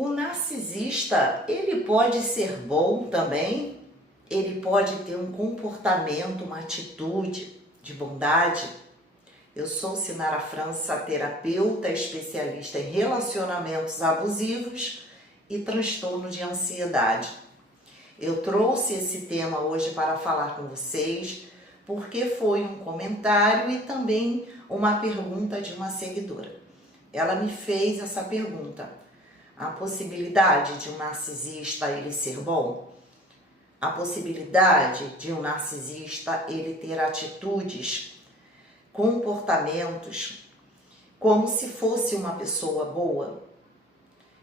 O narcisista, ele pode ser bom também, ele pode ter um comportamento, uma atitude de bondade. Eu sou Sinara França, terapeuta especialista em relacionamentos abusivos e transtorno de ansiedade. Eu trouxe esse tema hoje para falar com vocês porque foi um comentário e também uma pergunta de uma seguidora. Ela me fez essa pergunta: a possibilidade de um narcisista ele ser bom? A possibilidade de um narcisista ele ter atitudes, comportamentos como se fosse uma pessoa boa?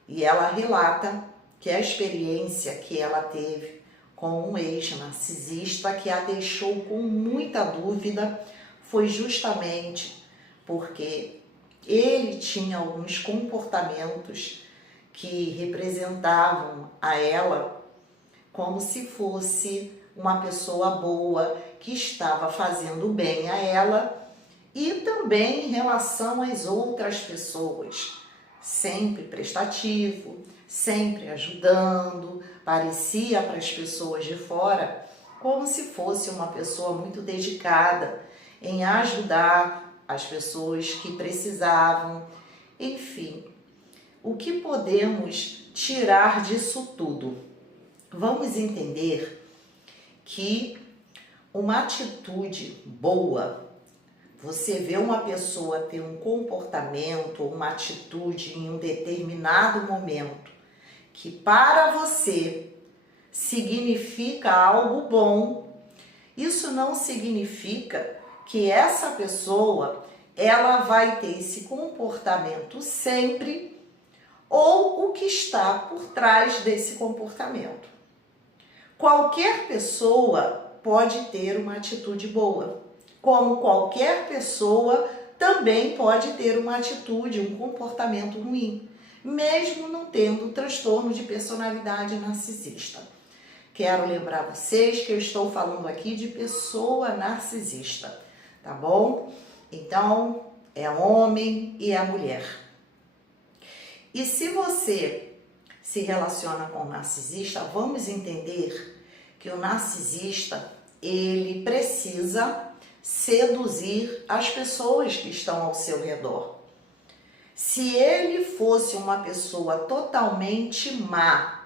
E ela relata que a experiência que ela teve com um ex-narcisista que a deixou com muita dúvida foi justamente porque ele tinha alguns comportamentos que representavam a ela como se fosse uma pessoa boa que estava fazendo bem a ela e também em relação às outras pessoas, sempre prestativo, sempre ajudando, parecia para as pessoas de fora como se fosse uma pessoa muito dedicada em ajudar as pessoas que precisavam. Enfim, o que podemos tirar disso tudo? Vamos entender que uma atitude boa, você vê uma pessoa ter um comportamento, uma atitude em um determinado momento que para você significa algo bom, isso não significa que essa pessoa ela vai ter esse comportamento sempre ou o que está por trás desse comportamento. Qualquer pessoa pode ter uma atitude boa, como qualquer pessoa também pode ter uma atitude, um comportamento ruim, mesmo não tendo transtorno de personalidade narcisista. Quero lembrar vocês que eu estou falando aqui de pessoa narcisista, tá bom? Então, é homem e é mulher. E se você se relaciona com um narcisista, vamos entender que o narcisista, ele precisa seduzir as pessoas que estão ao seu redor. Se ele fosse uma pessoa totalmente má,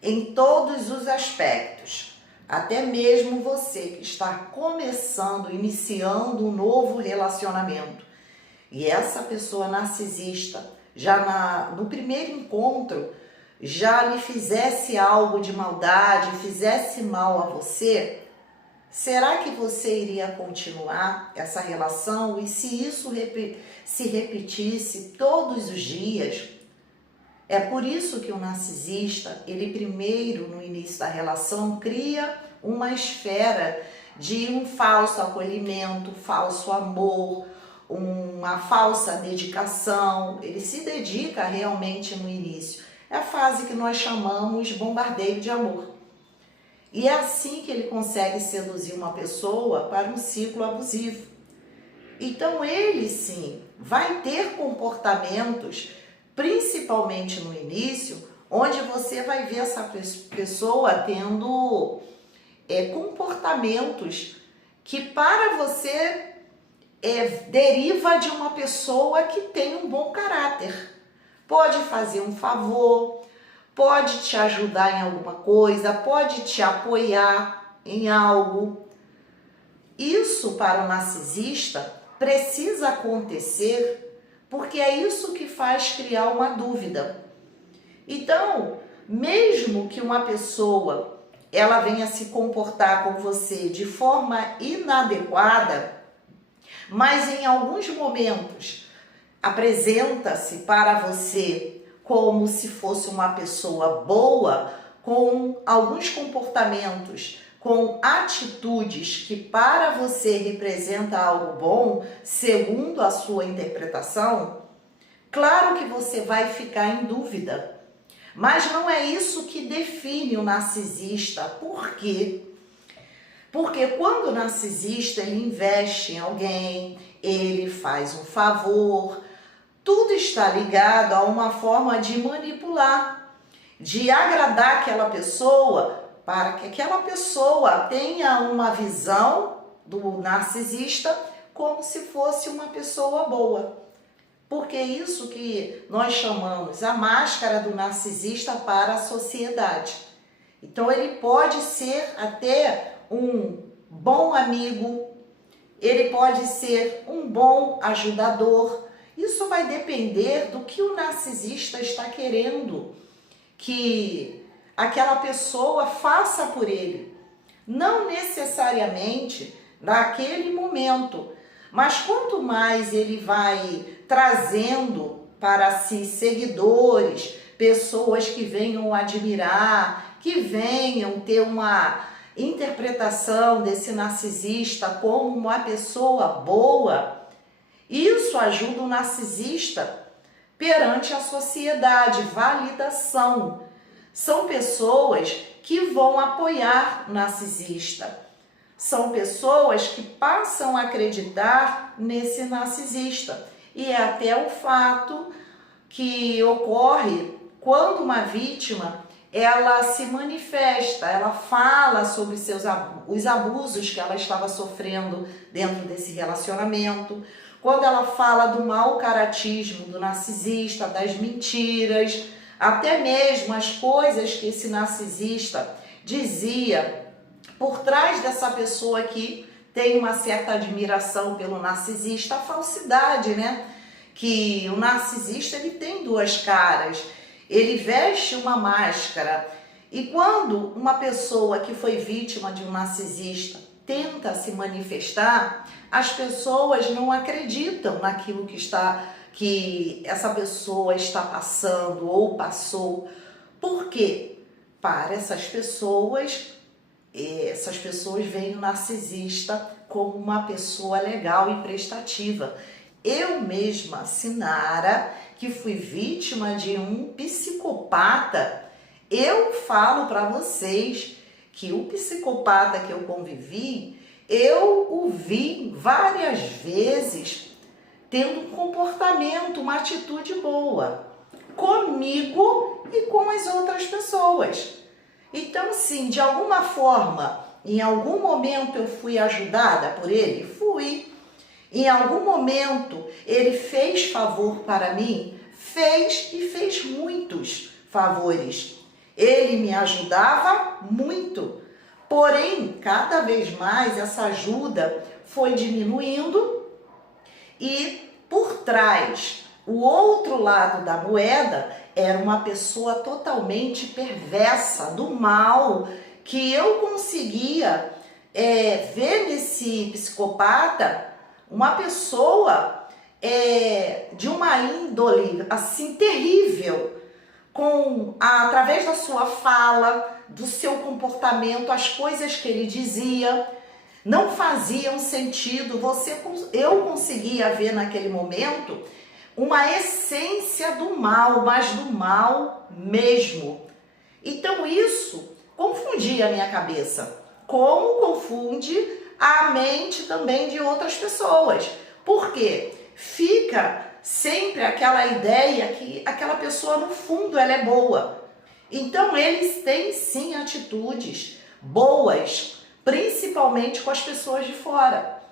em todos os aspectos, até mesmo você que está começando, iniciando um novo relacionamento, e essa pessoa narcisista, já no primeiro encontro, já lhe fizesse algo de maldade, fizesse mal a você, será que você iria continuar essa relação? E se isso se repetisse todos os dias? É por isso que o narcisista, ele primeiro, no início da relação, cria uma esfera de um falso acolhimento, falso amor, uma falsa dedicação. Ele se dedica realmente no início. É a fase que nós chamamos de bombardeio de amor. E é assim que ele consegue seduzir uma pessoa para um ciclo abusivo. Então ele sim vai ter comportamentos, principalmente no início, onde você vai ver essa pessoa tendo comportamentos que para você deriva de uma pessoa que tem um bom caráter. Pode fazer um favor, pode te ajudar em alguma coisa, pode te apoiar em algo. Isso para o narcisista precisa acontecer porque é isso que faz criar uma dúvida. Então, mesmo que uma pessoa ela venha se comportar com você de forma inadequada, mas em alguns momentos apresenta-se para você como se fosse uma pessoa boa, com alguns comportamentos, com atitudes que para você representa algo bom, segundo a sua interpretação, claro que você vai ficar em dúvida. Mas não é isso que define o narcisista. Por quê? Porque quando o narcisista ele investe em alguém, ele faz um favor, Tudo está ligado a uma forma de manipular, de agradar aquela pessoa, para que aquela pessoa tenha uma visão do narcisista como se fosse uma pessoa boa. Porque é isso que nós chamamos a máscara do narcisista para a sociedade. Então ele pode ser até um bom amigo, ele pode ser um bom ajudador. Isso vai depender do que o narcisista está querendo que aquela pessoa faça por ele. Não necessariamente naquele momento, mas quanto mais ele vai trazendo para si seguidores, pessoas que venham admirar, que venham ter uma interpretação desse narcisista como uma pessoa boa, isso ajuda o narcisista perante a sociedade, validação. São pessoas que vão apoiar o narcisista. São pessoas que passam a acreditar nesse narcisista. E é até o fato que ocorre quando uma vítima ela se manifesta, ela fala sobre os abusos que ela estava sofrendo dentro desse relacionamento, quando ela fala do mau caratismo do narcisista, das mentiras, até mesmo as coisas que esse narcisista dizia por trás dessa pessoa que tem uma certa admiração pelo narcisista, a falsidade, né? Que o narcisista ele tem duas caras, ele veste uma máscara. E quando uma pessoa que foi vítima de um narcisista tenta se manifestar, as pessoas não acreditam naquilo que essa pessoa está passando ou passou. Por quê? Para essas pessoas veem o narcisista como uma pessoa legal e prestativa. Eu mesma, Sinara, que fui vítima de um psicopata, eu falo para vocês que o psicopata que eu convivi, eu o vi várias vezes tendo um comportamento, uma atitude boa, comigo e com as outras pessoas. Então, sim, de alguma forma, em algum momento eu fui ajudada por ele? Fui. Em algum momento ele fez favor para mim? Fez, e fez muitos favores. Ele me ajudava muito. Porém, cada vez mais essa ajuda foi diminuindo e por trás, o outro lado da moeda era uma pessoa totalmente perversa, do mal, que eu conseguia ver nesse psicopata uma pessoa de uma índole assim terrível, através da sua fala, do seu comportamento, as coisas que ele dizia não faziam sentido. Eu conseguia ver naquele momento uma essência do mal, mas do mal mesmo. Então isso confundia a minha cabeça, como confunde a mente também de outras pessoas. Por quê? Fica sempre aquela ideia que aquela pessoa no fundo ela é boa. Então eles têm sim atitudes boas, principalmente com as pessoas de fora.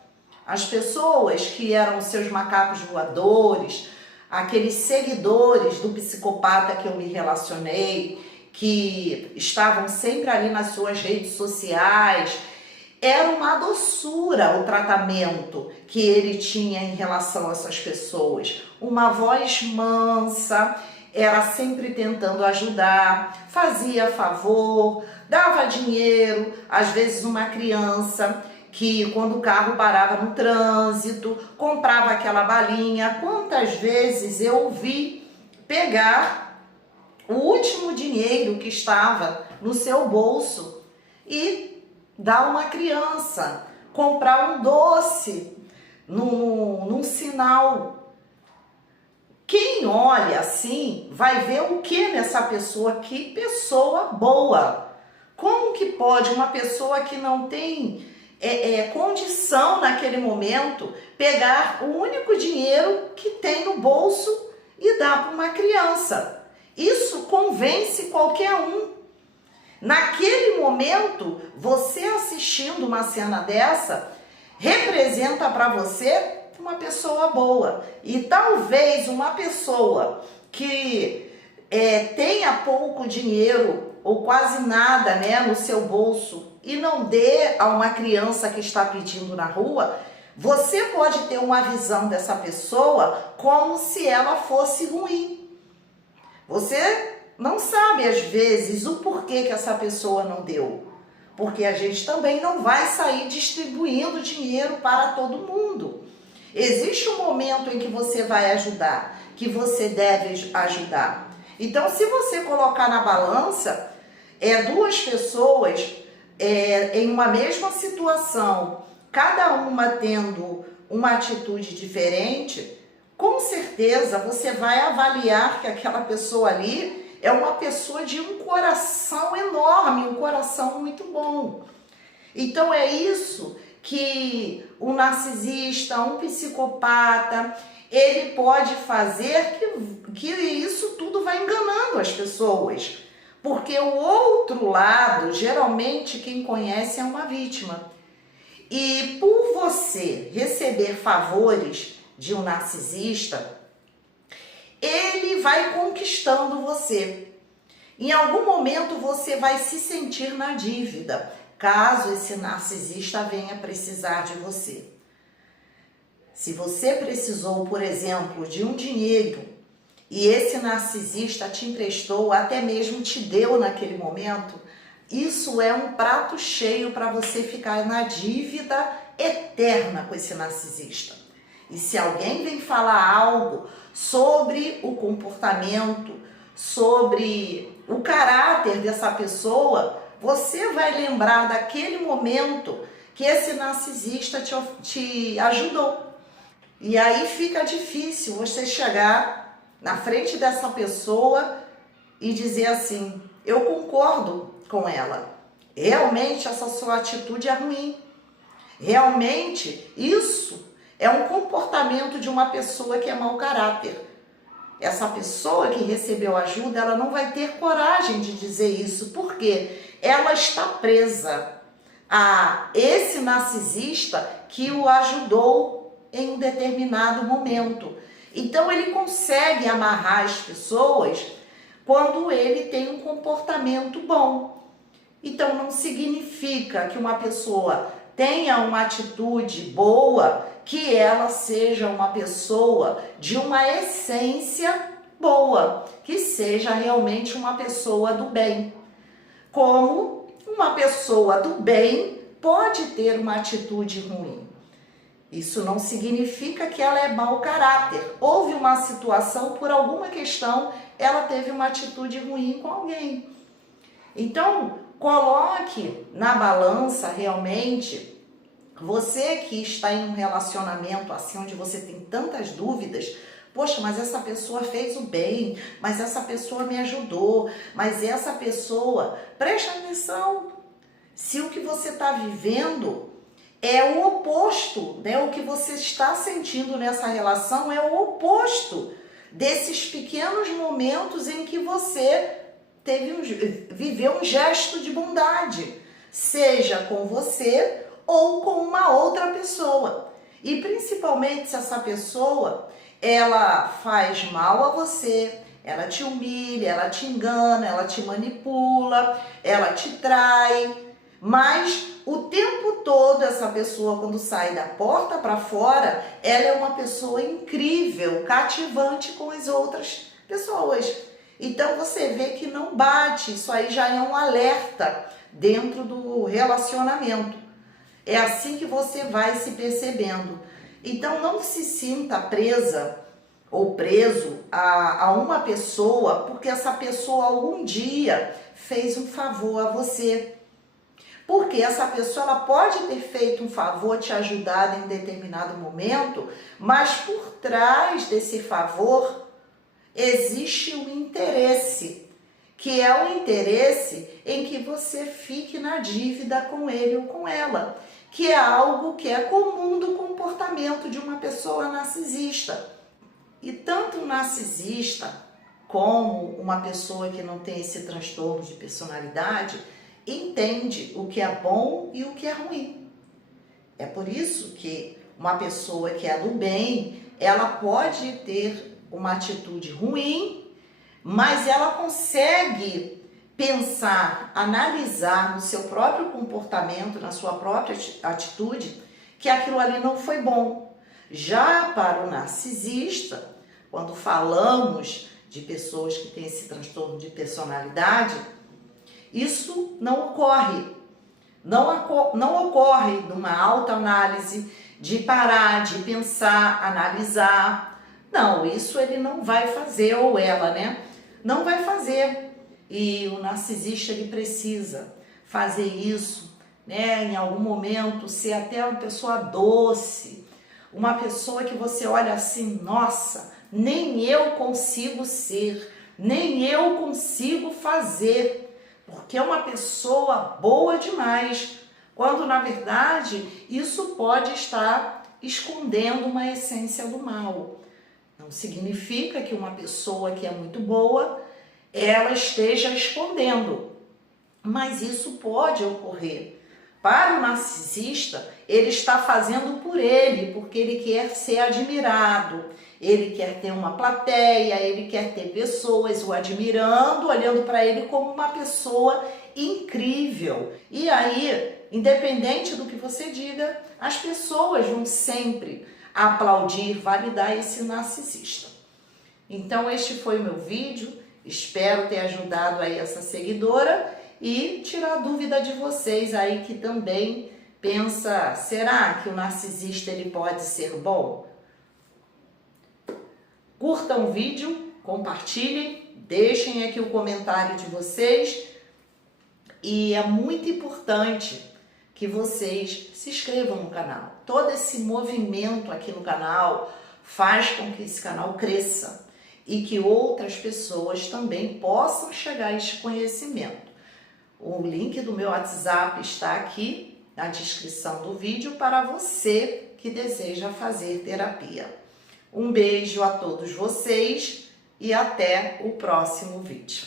As pessoas que eram seus macacos voadores, aqueles seguidores do psicopata que eu me relacionei, que estavam sempre ali nas suas redes sociais, era uma doçura o tratamento que ele tinha em relação a essas pessoas. Uma voz mansa, era sempre tentando ajudar, fazia favor, dava dinheiro, às vezes uma criança que quando o carro parava no trânsito, comprava aquela balinha. Quantas vezes eu vi pegar o último dinheiro que estava no seu bolso e dar uma criança, comprar um doce num sinal. Quem olha assim vai ver o que nessa pessoa? Que pessoa boa! Como que pode uma pessoa que não tem condição naquele momento pegar o único dinheiro que tem no bolso e dar para uma criança. Isso convence qualquer um. Naquele momento, você assistindo uma cena dessa, representa para você uma pessoa boa. E talvez uma pessoa que tenha pouco dinheiro ou quase nada, né, no seu bolso e não dê a uma criança que está pedindo na rua, você pode ter uma visão dessa pessoa como se ela fosse ruim. Você não sabe, às vezes, o porquê que essa pessoa não deu. Porque a gente também não vai sair distribuindo dinheiro para todo mundo. Existe um momento em que você vai ajudar, que você deve ajudar. Então, se você colocar na balança, duas pessoas em uma mesma situação, cada uma tendo uma atitude diferente, com certeza você vai avaliar que aquela pessoa ali é uma pessoa de um coração enorme, um coração muito bom. Então é isso que o narcisista, um psicopata, ele pode fazer que isso tudo vai enganando as pessoas. Porque o outro lado, geralmente quem conhece é uma vítima. E por você receber favores de um narcisista, ele vai conquistando você. Em algum momento você vai se sentir na dívida, caso esse narcisista venha precisar de você. Se você precisou, por exemplo, de um dinheiro e esse narcisista te emprestou, até mesmo te deu naquele momento, isso é um prato cheio para você ficar na dívida eterna com esse narcisista. E se alguém vem falar algo sobre o comportamento, sobre o caráter dessa pessoa, você vai lembrar daquele momento que esse narcisista te ajudou. E aí fica difícil você chegar na frente dessa pessoa e dizer assim: eu concordo com ela. Realmente essa sua atitude é ruim. Realmente isso é um comportamento de uma pessoa que é mau caráter. Essa pessoa que recebeu ajuda, ela não vai ter coragem de dizer isso, porque ela está presa a esse narcisista que o ajudou em um determinado momento. Então ele consegue amarrar as pessoas quando ele tem um comportamento bom. Então não significa que uma pessoa tenha uma atitude boa, que ela seja uma pessoa de uma essência boa, que seja realmente uma pessoa do bem. Como uma pessoa do bem pode ter uma atitude ruim. Isso não significa que ela é mau caráter. Houve uma situação, por alguma questão, ela teve uma atitude ruim com alguém. Então, coloque na balança realmente, você que está em um relacionamento assim, onde você tem tantas dúvidas, poxa, mas essa pessoa fez o bem, mas essa pessoa me ajudou, mas essa pessoa, preste atenção, se o que você está vivendo é o oposto, né? O que você está sentindo nessa relação é o oposto desses pequenos momentos em que você viveu um gesto de bondade, seja com você ou com uma outra pessoa. E principalmente se essa pessoa, ela faz mal a você, ela te humilha, ela te engana, ela te manipula, ela te trai, mas o tempo todo essa pessoa, quando sai da porta para fora, ela é uma pessoa incrível, cativante com as outras pessoas. Então você vê que não bate, isso aí já é um alerta dentro do relacionamento. É assim que você vai se percebendo. Então não se sinta presa ou preso a uma pessoa, porque essa pessoa algum dia fez um favor a você. Porque essa pessoa, ela pode ter feito um favor, te ajudado em determinado momento, mas por trás desse favor existe um interesse, que é o interesse em que você fique na dívida com ele ou com ela, que é algo que é comum do comportamento de uma pessoa narcisista. E tanto o narcisista como uma pessoa que não tem esse transtorno de personalidade entende o que é bom e o que é ruim. É por isso que uma pessoa que é do bem, ela pode ter uma atitude ruim, mas ela consegue pensar, analisar no seu próprio comportamento, na sua própria atitude, que aquilo ali não foi bom. Já para o narcisista, quando falamos de pessoas que têm esse transtorno de personalidade, isso não ocorre. Não ocorre numa autoanálise, de parar, de pensar, analisar. Não, isso ele não vai fazer, ou ela, né? Não vai fazer. E o narcisista, ele precisa fazer isso, né? Em algum momento, ser até uma pessoa doce, uma pessoa que você olha assim, nossa, nem eu consigo ser, nem eu consigo fazer, porque é uma pessoa boa demais, quando na verdade isso pode estar escondendo uma essência do mal. Não significa que uma pessoa que é muito boa, ela esteja escondendo, mas isso pode ocorrer. Para o narcisista, ele está fazendo por ele, porque ele quer ser admirado, ele quer ter uma plateia, ele quer ter pessoas o admirando, olhando para ele como uma pessoa incrível. E aí, independente do que você diga, as pessoas vão sempre aplaudir, validar esse narcisista. Então, este foi o meu vídeo, espero ter ajudado aí essa seguidora e tirar a dúvida de vocês aí que também pensa, será que o narcisista ele pode ser bom? Curtam o vídeo, compartilhem, deixem aqui o comentário de vocês e é muito importante que vocês se inscrevam no canal. Todo esse movimento aqui no canal faz com que esse canal cresça e que outras pessoas também possam chegar a este conhecimento. O link do meu WhatsApp está aqui na descrição do vídeo para você que deseja fazer terapia. Um beijo a todos vocês e até o próximo vídeo.